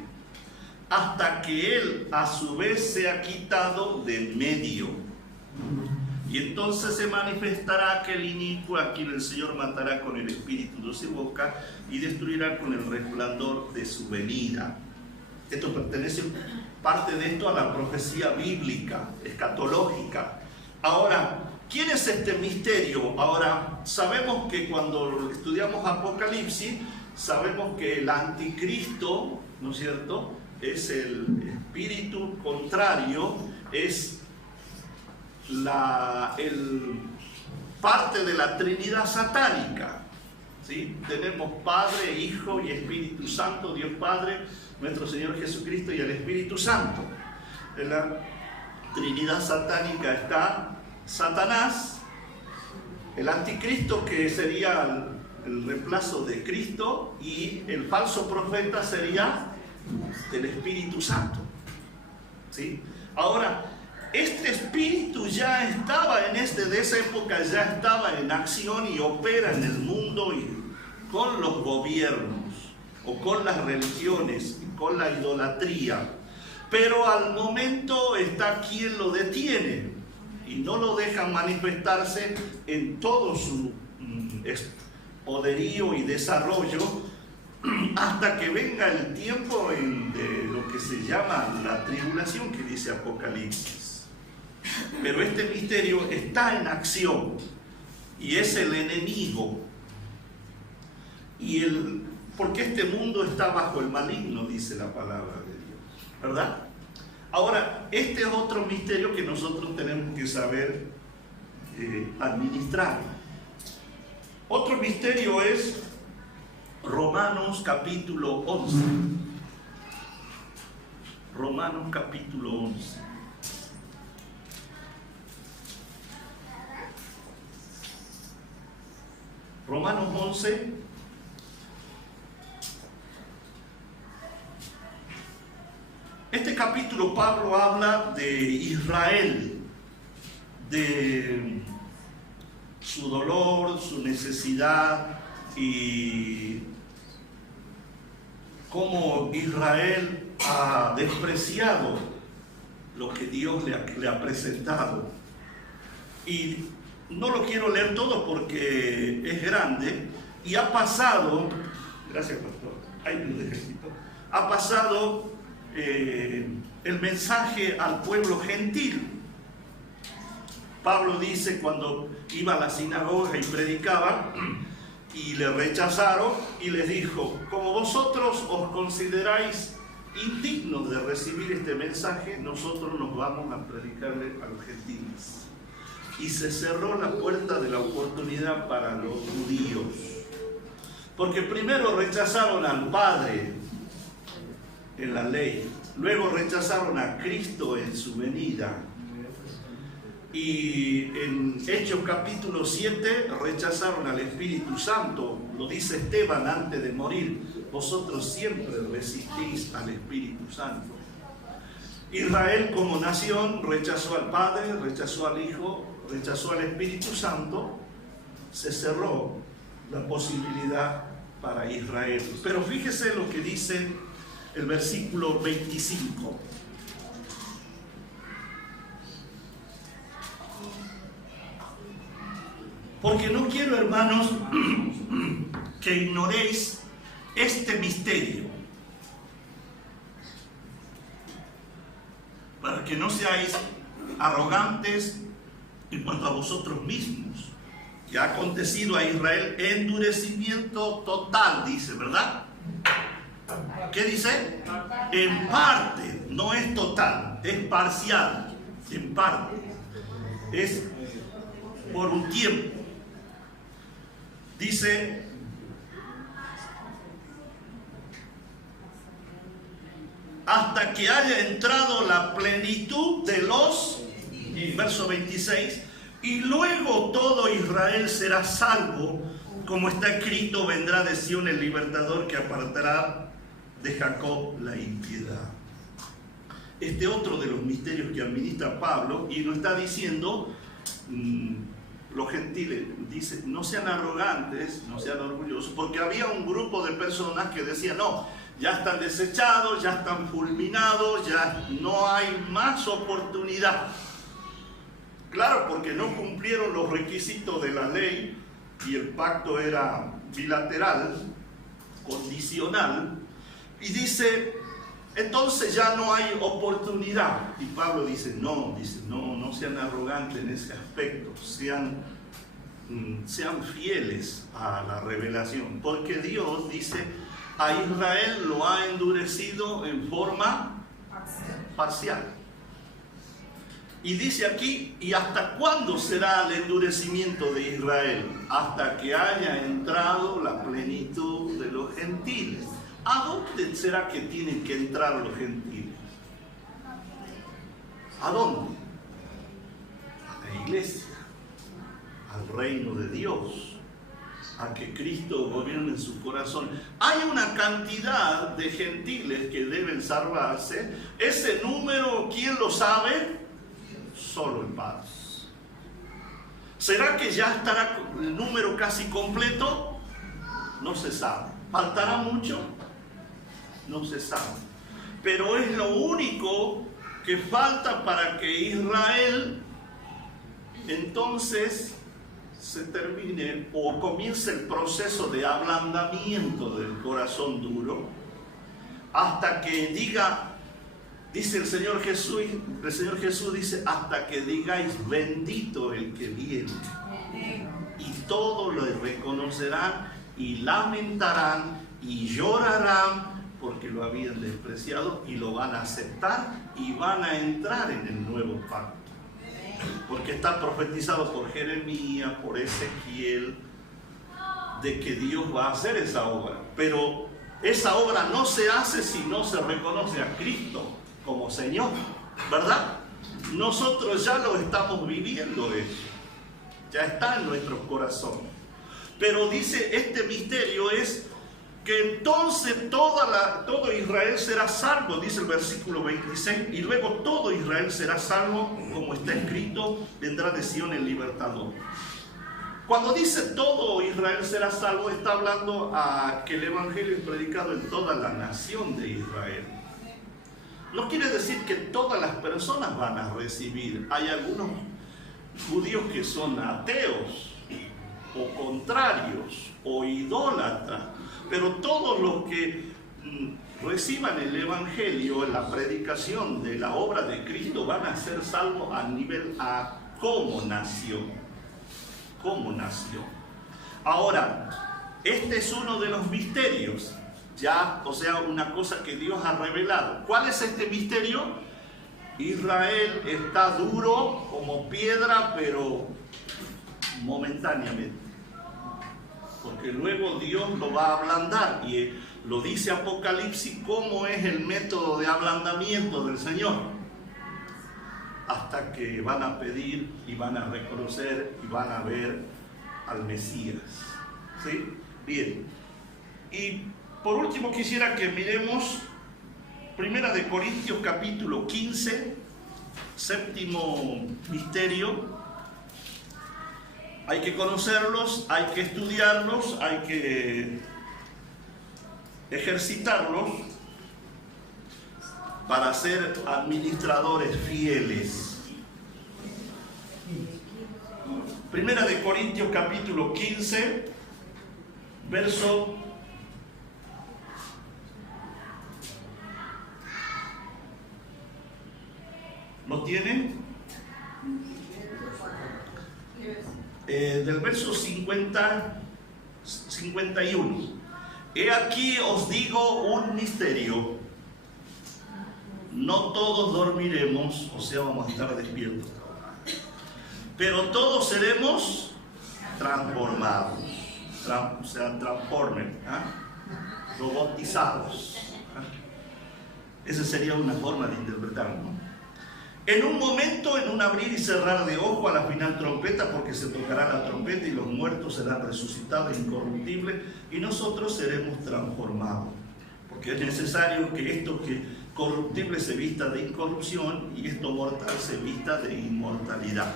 hasta que él a su vez sea quitado de medio. Y entonces se manifestará aquel inicuo a quien el Señor matará con el espíritu de su boca y destruirá con el resplandor de su venida. Esto pertenece, parte de esto, a la profecía bíblica, escatológica. Ahora, ¿quién es este misterio? Ahora, sabemos que cuando estudiamos Apocalipsis, sabemos que el anticristo, ¿no es cierto?, es el espíritu contrario, es parte de la Trinidad satánica, ¿sí? Tenemos Padre, Hijo y Espíritu Santo, Dios Padre, nuestro Señor Jesucristo y el Espíritu Santo. En la Trinidad satánica está Satanás, el anticristo, que sería el reemplazo de Cristo, y el falso profeta sería el Espíritu Santo, ¿sí? Ahora, este espíritu ya estaba de esa época, ya estaba en acción y opera en el mundo y con los gobiernos o con las religiones y con la idolatría, pero al momento está quien lo detiene y no lo deja manifestarse en todo su poderío y desarrollo hasta que venga el tiempo de lo que se llama la tribulación, que dice Apocalipsis. Pero este misterio está en acción y es el enemigo, porque este mundo está bajo el maligno, dice la palabra de Dios, ¿verdad? Ahora, este es otro misterio que nosotros tenemos que saber administrar. Otro misterio es Romanos capítulo 11. Romanos capítulo 11. Romanos 11. Este capítulo Pablo habla de Israel, de su dolor, su necesidad y cómo Israel ha despreciado lo que Dios le ha presentado. Y no lo quiero leer todo porque es grande y ha pasado, gracias pastor, ahí me lo dejecito, ha pasado el mensaje al pueblo gentil. Pablo dice cuando iba a la sinagoga y predicaba y le rechazaron y les dijo: como vosotros os consideráis indignos de recibir este mensaje, nosotros nos vamos a predicarle a los gentiles. Y se cerró la puerta de la oportunidad para los judíos, porque primero rechazaron al Padre en la ley, luego rechazaron a Cristo en su venida, y en Hechos capítulo 7 rechazaron al Espíritu Santo. Lo dice Esteban antes de morir: vosotros siempre resistís al Espíritu Santo. Israel como nación rechazó al Padre, rechazó al Hijo, rechazó al Espíritu Santo. Se cerró la posibilidad para Israel. Pero fíjese lo que dice el versículo 25. Porque no quiero, hermanos, que ignoréis este misterio, para que no seáis arrogantes en cuanto a vosotros mismos. Que ha acontecido a Israel endurecimiento total, dice, ¿verdad? ¿Qué dice? En parte, no es total, es parcial, en parte. Es por un tiempo. Dice: hasta que haya entrado la plenitud de los, verso 26, y luego todo Israel será salvo, como está escrito: vendrá de Sión el libertador que apartará de Jacob la impiedad. Este otro de los misterios que administra Pablo, y nos está diciendo, los gentiles, dice: no sean arrogantes, no sean orgullosos, porque había un grupo de personas que decían: no, ya están desechados, ya están fulminados, ya no hay más oportunidad. Claro, porque no cumplieron los requisitos de la ley y el pacto era bilateral, condicional, y dice: entonces ya no hay oportunidad. Y Pablo dice, no sean arrogantes en ese aspecto, sean fieles a la revelación, porque Dios, dice, a Israel lo ha endurecido en forma parcial. Y dice aquí: ¿y hasta cuándo será el endurecimiento de Israel? Hasta que haya entrado la plenitud de los gentiles. ¿A dónde será que tienen que entrar los gentiles? ¿A dónde? A la iglesia, al reino de Dios, a que Cristo gobierne en su corazón. Hay una cantidad de gentiles que deben salvarse. Ese número, ¿quién lo sabe? Solo el Padre. ¿Será que ya estará el número casi completo? No se sabe. ¿Faltará mucho? No se sabe. Pero es lo único que falta para que Israel entonces se termine o comience el proceso de ablandamiento del corazón duro, hasta que diga, dice el Señor Jesús dice: hasta que digáis: bendito el que viene. Y todos lo reconocerán y lamentarán y llorarán, porque lo habían despreciado, y lo van a aceptar y van a entrar en el nuevo pacto. Porque está profetizado por Jeremías, por Ezequiel, de que Dios va a hacer esa obra. Pero esa obra no se hace si no se reconoce a Cristo como Señor, ¿verdad? Nosotros ya lo estamos viviendo eso, ya está en nuestros corazones. Pero dice, este misterio es que entonces todo Israel será salvo, dice el versículo 26, y luego todo Israel será salvo, como está escrito: vendrá de Sión el libertador. Cuando dice todo Israel será salvo, está hablando a que el evangelio es predicado en toda la nación de Israel. No quiere decir que todas las personas van a recibir. Hay algunos judíos que son ateos, o contrarios, o idólatras, pero todos los que reciban el Evangelio, la predicación de la obra de Cristo, van a ser salvos a nivel a cómo nació. ¿Cómo nació? Ahora, este es uno de los misterios, ya, o sea, una cosa que Dios ha revelado. ¿Cuál es este misterio? Israel está duro como piedra, pero momentáneamente. Porque luego Dios lo va a ablandar, y lo dice Apocalipsis cómo es el método de ablandamiento del Señor, hasta que van a pedir y van a reconocer y van a ver al Mesías. ¿Sí? Bien. Y por último quisiera que miremos 1 de Corintios capítulo 15, séptimo misterio. Hay que conocerlos, hay que estudiarlos, hay que ejercitarlos para ser administradores fieles. 1 de Corintios capítulo 15, verso 'Lo tienen? Del verso 51. He aquí os digo un misterio. No todos dormiremos, o sea, vamos a estar despiertos, pero todos seremos transformados. O sea, transformen, robotizados. Esa sería una forma de interpretarlo, ¿no? En un momento, en un abrir y cerrar de ojo, a la final trompeta, porque se tocará la trompeta y los muertos serán resucitados incorruptibles y nosotros seremos transformados. Porque es necesario que esto que corruptible se vista de incorrupción y esto mortal se vista de inmortalidad.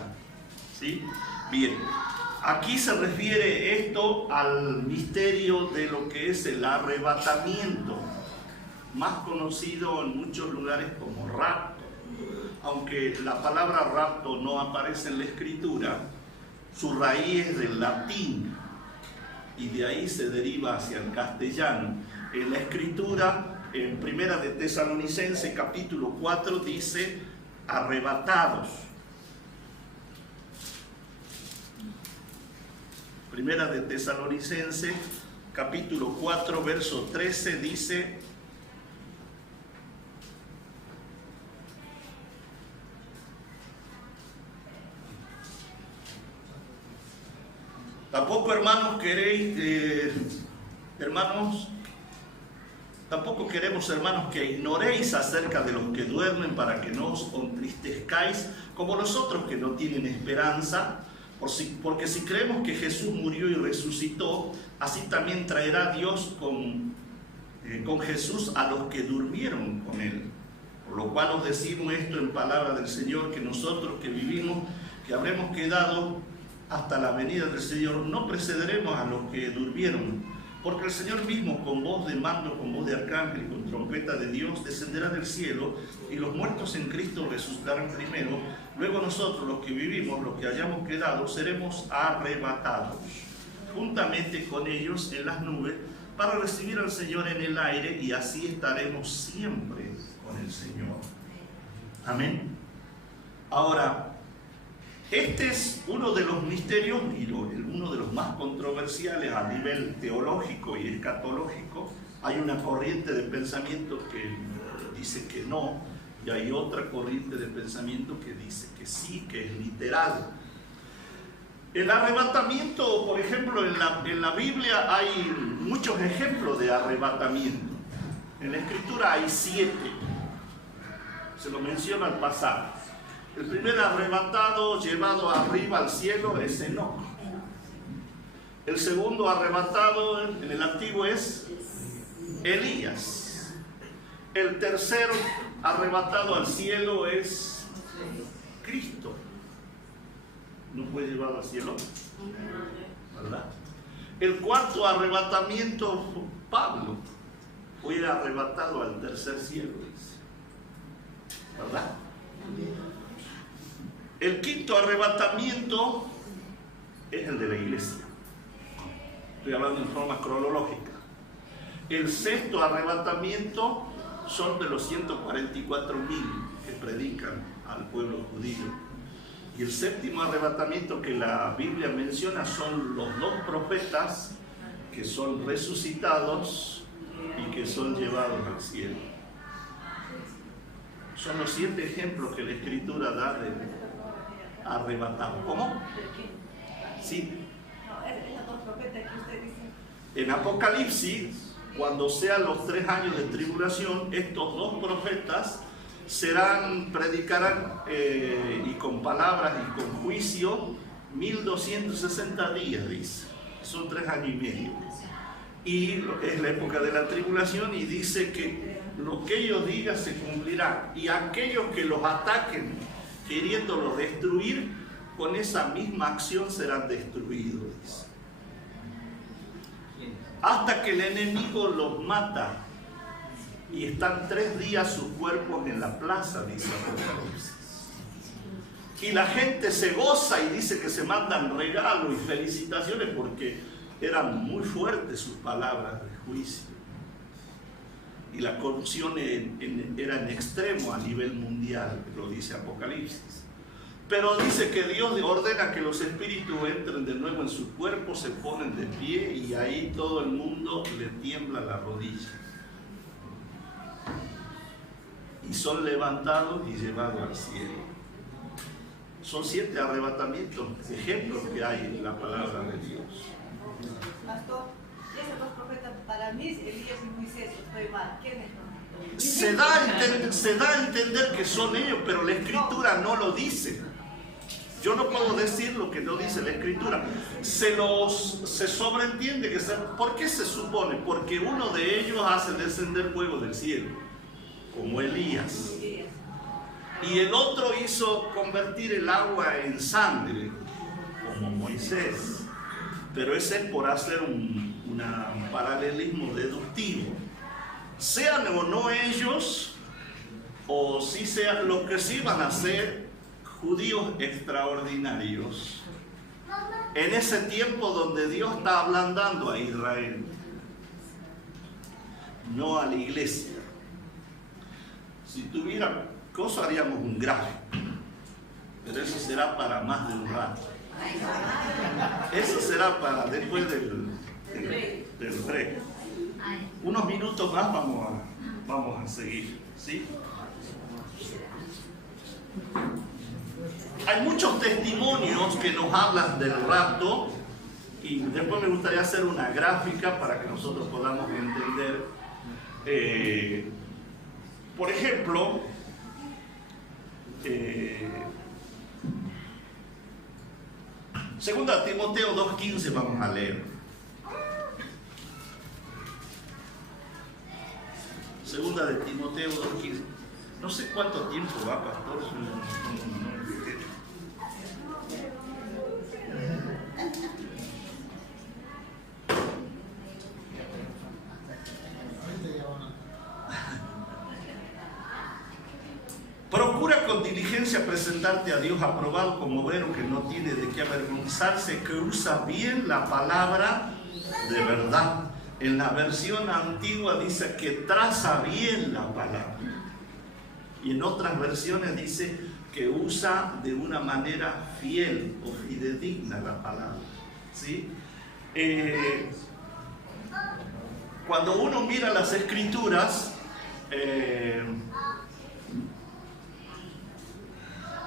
¿Sí? Bien, aquí se refiere esto al misterio de lo que es el arrebatamiento, más conocido en muchos lugares como rapto. Aunque la palabra rapto no aparece en la Escritura, su raíz es del latín y de ahí se deriva hacia el castellano. En la Escritura, en 1 de Tesalonicenses capítulo 4 dice arrebatados. 1 de Tesalonicenses capítulo 4 verso 13 dice: Tampoco, hermanos, tampoco queremos, hermanos, que ignoréis acerca de los que duermen, para que no os contristezcáis como los otros que no tienen esperanza, porque si creemos que Jesús murió y resucitó, así también traerá Dios con Jesús a los que durmieron con él. Por lo cual os decimos esto en palabra del Señor, que nosotros que vivimos, que habremos quedado hasta la venida del Señor, no precederemos a los que durmieron, porque el Señor mismo, con voz de mando, con voz de arcángel, con trompeta de Dios, descenderá del cielo, y los muertos en Cristo resucitarán primero. Luego nosotros, los que vivimos, los que hayamos quedado, seremos arrebatados juntamente con ellos en las nubes, para recibir al Señor en el aire, y así estaremos siempre con el Señor. Amén. Ahora, este es uno de los misterios y uno de los más controversiales a nivel teológico y escatológico. Hay una corriente de pensamiento que dice que no, y hay otra corriente de pensamiento que dice que sí, que es literal. El arrebatamiento, por ejemplo, en la Biblia hay muchos ejemplos de arrebatamiento. En la Escritura hay 7. Se lo menciona al pasar. El primer arrebatado llevado arriba al cielo es Enoc. El segundo arrebatado en el Antiguo es Elías. El tercer arrebatado al cielo es Cristo. ¿No fue llevado al cielo? ¿Verdad? El cuarto arrebatamiento, Pablo, fue arrebatado al tercer cielo, ¿verdad? El quinto arrebatamiento es el de la iglesia. Estoy hablando en forma cronológica. El sexto arrebatamiento son de los 144.000 que predican al pueblo judío. Y el séptimo arrebatamiento que la Biblia menciona son los 2 profetas que son resucitados y que son llevados al cielo. Son los 7 ejemplos que la Escritura da de arrebatar. ¿Cómo? Sí. En Apocalipsis, cuando sean los 3 años de tribulación, estos 2 profetas predicarán y con palabras y con juicio 1260 días, dice. Son 3 años y medio. Y es la época de la tribulación y dice que lo que ellos digan se cumplirá. Y aquellos que los ataquen queriéndolos destruir, con esa misma acción serán destruidos, dice. Hasta que el enemigo los mata y están 3 días sus cuerpos en la plaza, dice Apocalipsis. Y la gente se goza y dice que se mandan regalos y felicitaciones porque eran muy fuertes sus palabras de juicio. Y la corrupción era en extremo a nivel mundial, lo dice Apocalipsis. Pero dice que Dios ordena que los espíritus entren de nuevo en su cuerpo, se ponen de pie y ahí todo el mundo le tiembla la rodilla. Y son levantados y llevados al cielo. Son 7 arrebatamientos, ejemplos que hay en la palabra de Dios. Pastor, esos 2 profetas para mí, Elías y Moisés, estoy mal. ¿Quiénes son? Se da a entender que son ellos, pero la Escritura no lo dice. Yo no puedo decir lo que no dice la Escritura. Se sobreentiende que ¿por qué se supone? Porque uno de ellos hace descender fuego del cielo, como Elías. Y el otro hizo convertir el agua en sangre, como Moisés. Pero ese es por hacer un paralelismo deductivo. Sean o no ellos, o si sean los que sí van a ser judíos extraordinarios, en ese tiempo donde Dios está ablandando a Israel, no a la iglesia. Si tuviera cosa haríamos un gráfico, pero eso será para más de un rato. Eso será para después del break. Unos minutos más vamos a seguir, ¿sí? Hay muchos testimonios que nos hablan del rapto y después me gustaría hacer una gráfica para que nosotros podamos entender. Por ejemplo, Segunda Timoteo 2:15 vamos a leer. Segunda de Timoteo 2:15. No sé cuánto tiempo va, pastor. Procura con diligencia presentarte a Dios aprobado como obrero que no tiene de qué avergonzarse, que usa bien la palabra de verdad. En la versión antigua dice que traza bien la palabra. Y en otras versiones dice que usa de una manera fiel o fidedigna la palabra. ¿Sí? Cuando uno mira las Escrituras,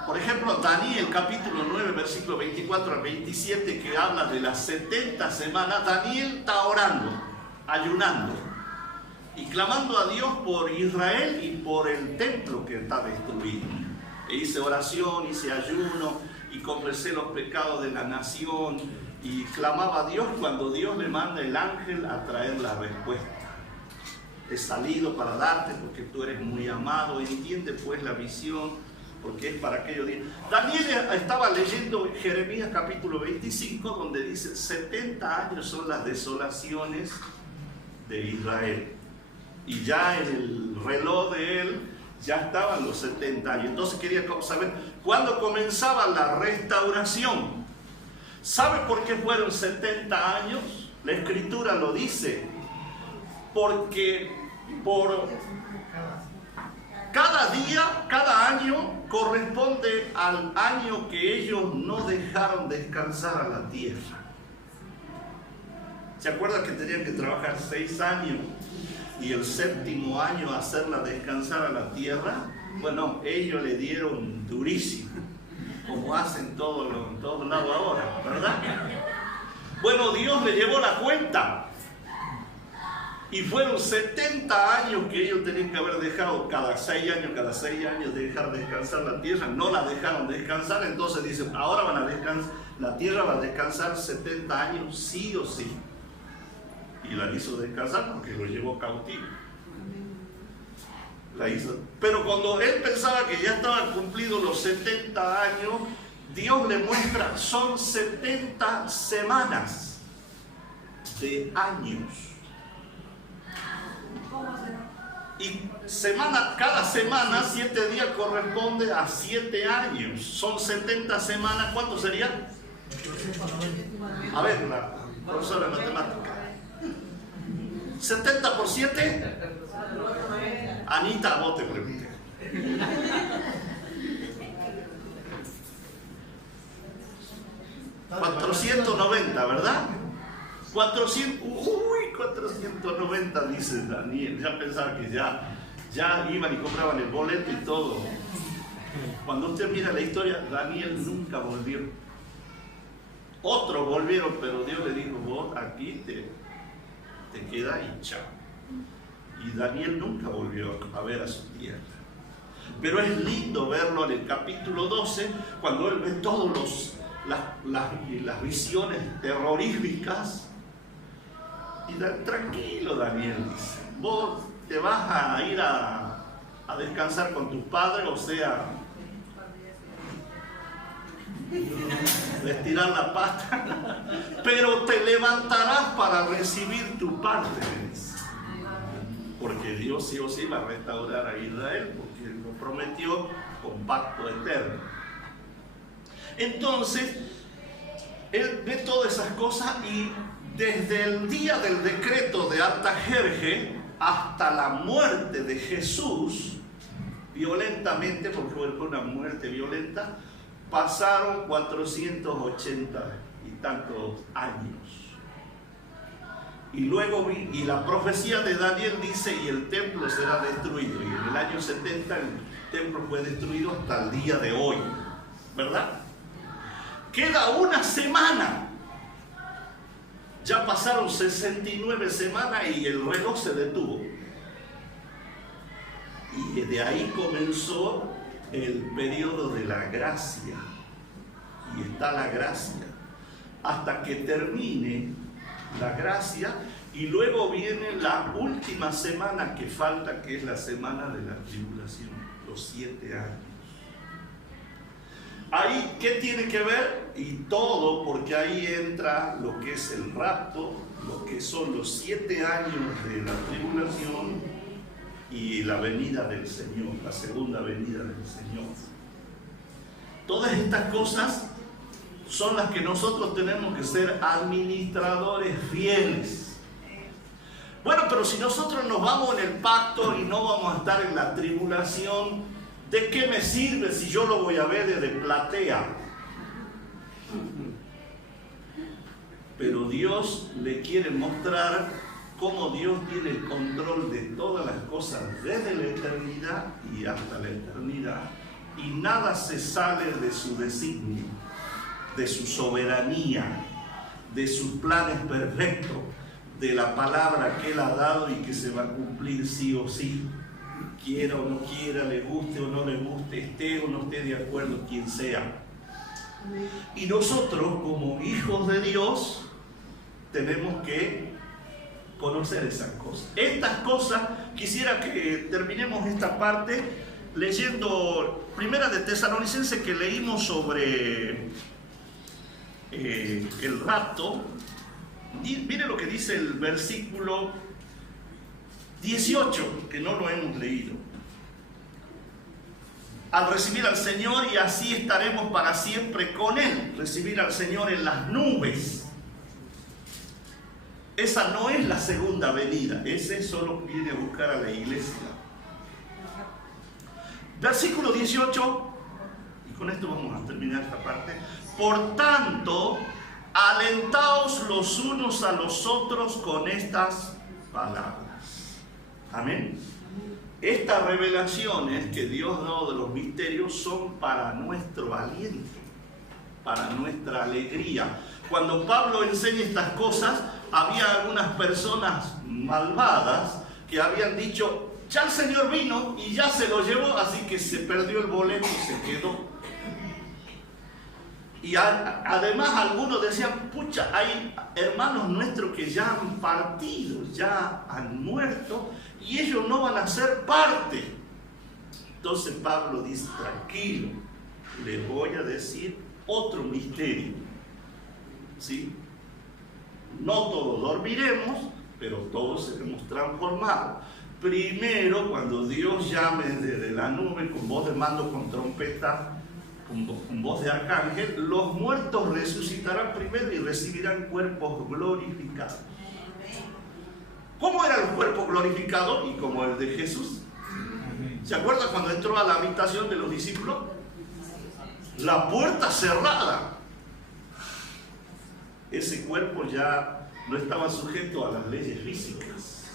por ejemplo, Daniel capítulo 9, versículo 24 al 27, que habla de las 70 semanas, Daniel está orando, ayunando y clamando a Dios por Israel y por el templo que está destruido. E hice oración, hice ayuno y confesé los pecados de la nación y clamaba a Dios cuando Dios le manda el ángel a traer la respuesta. He salido para darte porque tú eres muy amado, entiende pues la visión, porque es para aquellos días. Daniel estaba leyendo Jeremías capítulo 25, donde dice 70 años son las desolaciones de Israel. Y ya en el reloj de él ya estaban los 70 años. Entonces quería saber cuándo comenzaba la restauración. ¿Sabe por qué fueron 70 años? La Escritura lo dice. porque por cada día, cada año corresponde al año que ellos no dejaron descansar a la tierra. ¿Se acuerdan que tenían que trabajar 6 años y el 7º año hacerla descansar a la tierra? Bueno, ellos le dieron durísimo, como hacen todos lados ahora, ¿verdad? Bueno, Dios le llevó la cuenta. Y fueron 70 años que ellos tenían que haber dejado cada 6 años dejar descansar la tierra. No la dejaron descansar, entonces dicen, ahora van a descansar, la tierra va a descansar 70 años sí o sí. Y la hizo descansar porque lo llevó cautivo. La hizo. Pero cuando él pensaba que ya estaban cumplidos los 70 años, Dios le muestra, son 70 semanas de años. Y cada semana, 7 días corresponde a 7 años. Son 70 semanas, ¿cuánto sería? A ver, la profesora de matemática. 70 por 7. Anita, vos te pregunté. 490, ¿verdad? 490 dice Daniel. Ya pensaba que ya iban y compraban el boleto y todo. Cuando usted mira la historia, Daniel nunca volvió. Otros volvieron, pero Dios le dijo, vos aquí te quedas y chao. Y Daniel nunca volvió a ver a su tierra. Pero es lindo verlo en el capítulo 12, cuando él ve todas las visiones terroríficas. Y tranquilo, Daniel dice, vos te vas a ir a descansar con tus padres, o sea, estirar la pata, pero te levantarás para recibir tu parte, porque Dios sí o sí va a restaurar a Israel, porque Él lo prometió con pacto eterno. Entonces, Él ve todas esas cosas y desde el día del decreto de Artajerje hasta la muerte de Jesús, violentamente, porque fue una muerte violenta, pasaron 480 y tantos años. Y luego y la profecía de Daniel dice, y el templo será destruido. Y en el año 70 el templo fue destruido hasta el día de hoy, ¿verdad? Queda una semana. Ya pasaron 69 semanas y el reloj se detuvo. Y de ahí comenzó el periodo de la gracia. Y está la gracia. Hasta que termine la gracia. Y luego viene la última semana que falta, que es la semana de la tribulación. Los 7 años. Ahí, ¿qué tiene que ver? Y todo, porque ahí entra lo que es el rapto, lo que son los 7 años de la tribulación y la venida del Señor, la segunda venida del Señor. Todas estas cosas son las que nosotros tenemos que ser administradores fieles. Bueno, pero si nosotros nos vamos en el pacto y no vamos a estar en la tribulación, ¿de qué me sirve si yo lo voy a ver desde platea? Pero Dios le quiere mostrar cómo Dios tiene el control de todas las cosas desde la eternidad y hasta la eternidad. Y nada se sale de su designio, de su soberanía, de sus planes perfectos, de la palabra que Él ha dado y que se va a cumplir sí o sí. Quiera o no quiera, le guste o no le guste, esté o no esté de acuerdo quien sea. Y nosotros, como hijos de Dios, tenemos que conocer esas cosas. Estas cosas, quisiera que terminemos esta parte leyendo Primera de Tesalonicenses, que leímos sobre el rapto. Y mire lo que dice el versículo 18, que no lo hemos leído. Al recibir al Señor, y así estaremos para siempre con Él. Recibir al Señor en las nubes. Esa no es la segunda venida, ese solo viene a buscar a la iglesia. Versículo 18, y con esto vamos a terminar esta parte. Por tanto, alentaos los unos a los otros con estas palabras. Amén. Estas revelaciones que Dios ha dado de los misterios son para nuestro aliento, para nuestra alegría. Cuando Pablo enseña estas cosas, había algunas personas malvadas que habían dicho, ya el Señor vino y ya se lo llevó, así que se perdió el boleto y se quedó. Y además algunos decían, pucha, hay hermanos nuestros que ya han partido, ya han muerto, y ellos no van a ser parte. Entonces Pablo dice, tranquilo, les voy a decir otro misterio. ¿Sí? No todos dormiremos, pero todos seremos transformados. Primero, cuando Dios llame desde la nube con voz de mando, con trompeta, con voz de arcángel, los muertos resucitarán primero y recibirán cuerpos glorificados. ¿Cómo era el cuerpo glorificado? Y como el de Jesús. ¿Se acuerdan cuando entró a la habitación de los discípulos? La puerta cerrada. Ese cuerpo ya no estaba sujeto a las leyes físicas.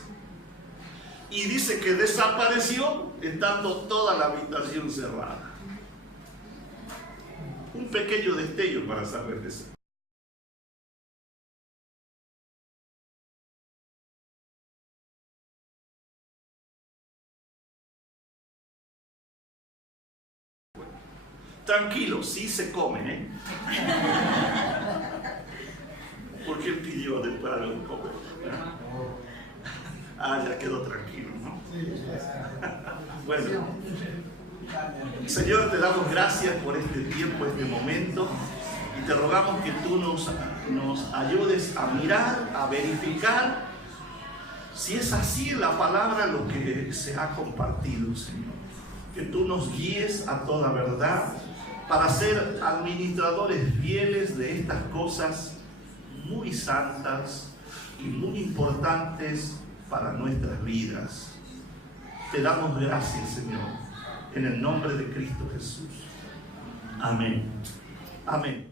Y dice que desapareció estando toda la habitación cerrada. Un pequeño destello para saber de eso. Tranquilo, sí se come, ¿eh? Porque él pidió de para un comer. Ah, ya quedó tranquilo, ¿no? Bueno, Señor, te damos gracias por este tiempo, este momento, y te rogamos que tú nos ayudes a mirar, a verificar si es así en la palabra lo que se ha compartido, Señor. Que tú nos guíes a toda verdad para ser administradores fieles de estas cosas muy santas y muy importantes para nuestras vidas. Te damos gracias, Señor, en el nombre de Cristo Jesús. Amén. Amén.